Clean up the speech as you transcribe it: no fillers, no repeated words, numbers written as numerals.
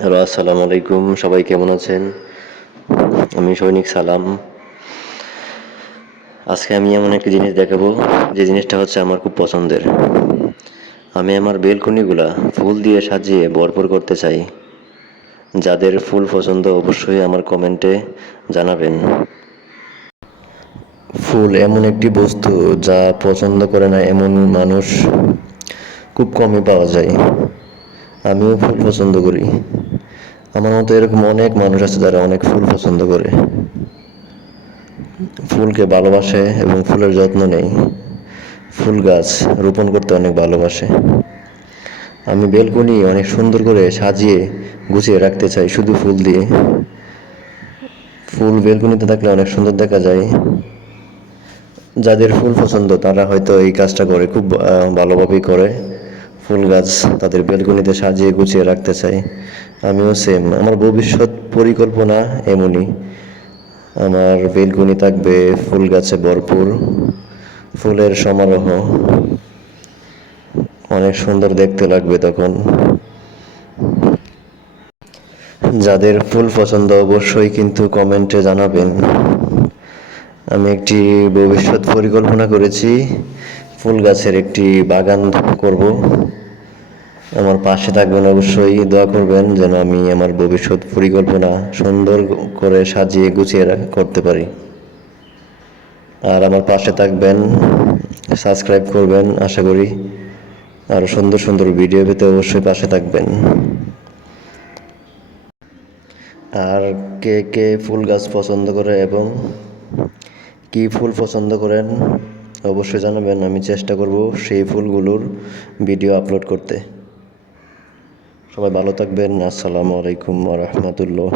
Hello, আসসালামু আলাইকুম। সবাই কেমন আছেন? আমি সৈনিক সালাম। আজকে আমি এমন একটা জিনিস দেখাবো, যে জিনিসটা হচ্ছে আমার খুব পছন্দের। আমি আমার বেলকনিগুলা ফুল দিয়ে সাজিয়ে ভরপুর করতে চাই। যাদের ফুল পছন্দ অবশ্যই আমার কমেন্টে জানাবেন। ফুল এমন একটি বস্তু যা পছন্দ করে না এমন মানুষ খুব কমই পাওয়া যায়। আমিও ফুল পছন্দ করি। আমার মতো এরকম অনেক মানুষ আছে যারা অনেক ফুল পছন্দ করে, ফুলকে ভালোবাসে এবং ফুলের যত্ন নেয়। ফুল গাছ রোপণ করতে অনেক ভালোবাসে। আমি বেলকনি অনেক সুন্দর করে সাজিয়ে গুছিয়ে রাখতে চাই শুধু ফুল দিয়ে। ফুল বেলকনিতে থাকলে অনেক সুন্দর দেখা যায়। যাদের ফুল পছন্দ তারা হয়তো এই কাজটা করে, খুব ভালোভাবেই করে। ফুল গাছ তাদের বেলকনিতে সাজিয়ে গুছিয়ে রাখতে চাই। আমিও সেম, আমার ভবিষ্যৎ পরিকল্পনা এমনই। আমার বেলকনি থাকবে ফুল গাছে ভরপুর, ফুলের সমারোহ, অনেক সুন্দর দেখতে লাগবে তখন। যাদের ফুল পছন্দ অবশ্যই কিন্তু কমেন্টে জানাবেন। আমি একটি ভবিষ্যৎ পরিকল্পনা করেছি, ফুল গাছের একটি বাগান করব। আমার পাশে থাকবেন, অবশ্যই দোয়া করবেন যেন আমি আমার ভবিষ্যৎ পরিকল্পনা সুন্দর করে সাজিয়ে গুছিয়ে করতে পারি। আর আমার পাশে থাকবেন, সাবস্ক্রাইব করবেন আশা করি। আরও সুন্দর সুন্দর ভিডিও পেতে অবশ্যই পাশে থাকবেন। আর কে কে ফুল গাছ পছন্দ করে এবং কী ফুল পছন্দ করেন অবশ্যই জানাবেন। আমি চেষ্টা করব সেই ফুলগুলোর ভিডিও আপলোড করতে। সবাই ভালো থাকবেন। আসসালামু আলাইকুম ওয়া রাহমাতুল্লাহ।